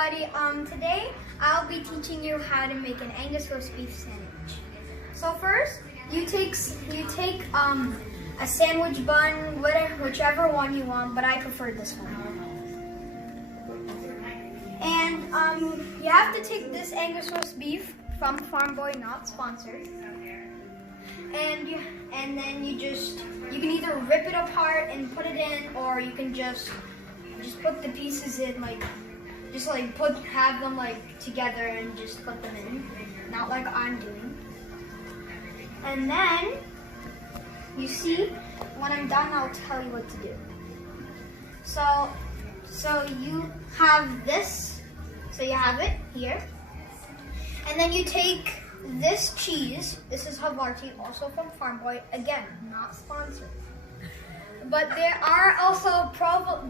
everybody. Today I'll be teaching you how to make an Angus roast beef sandwich. So first, you take a sandwich bun, whichever one you want, but I prefer this one. And you have to take this Angus roast beef from Farm Boy, not sponsored. And then you can either rip it apart and put it in, or you can just put the pieces in, have them together and just put them in, not like I'm doing. And then you see, when I'm done, I'll tell you what to do. So you have this, so you have it here, and then you take this cheese. This is Havarti, also from Farm Boy. Again, not sponsored. But there are also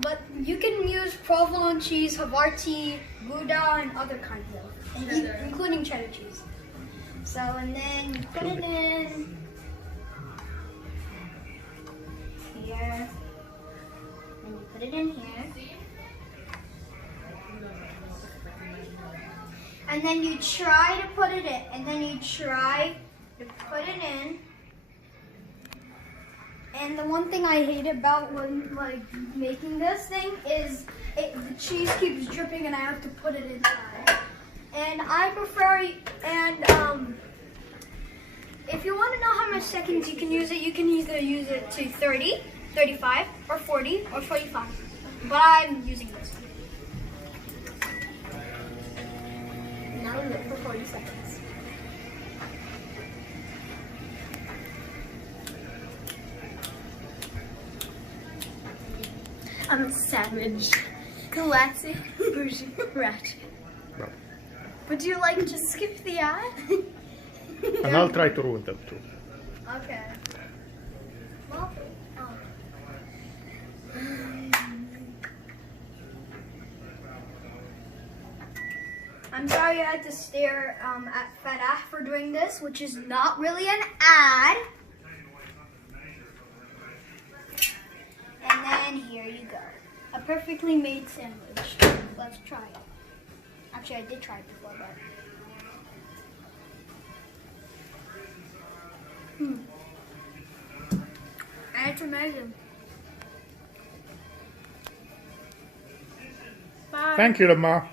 but you can use provolone cheese, Havarti, Gouda, and other kinds of, including cheddar cheese. So, and then you put it in here, and you put it in here, and then you try to put it in, And the one thing I hate about when making this thing is the cheese keeps dripping and I have to put it inside. And I prefer, if you want to know how much seconds you can use it, you can either use it to 30, 35, or 40, or 45. But I'm using this one. Now leave it for 40 seconds. I'm a savage, classic, bougie, ratchet. No. Would you like to skip the ad? And I'll try to ruin them too. Okay. Well, I'm sorry you had to stare at Fatah for doing this, which is not really an ad. And then here you go. A perfectly made sandwich. Let's try it. Actually, I did try it before, but... And it's amazing. Bye. Thank you, Lammah.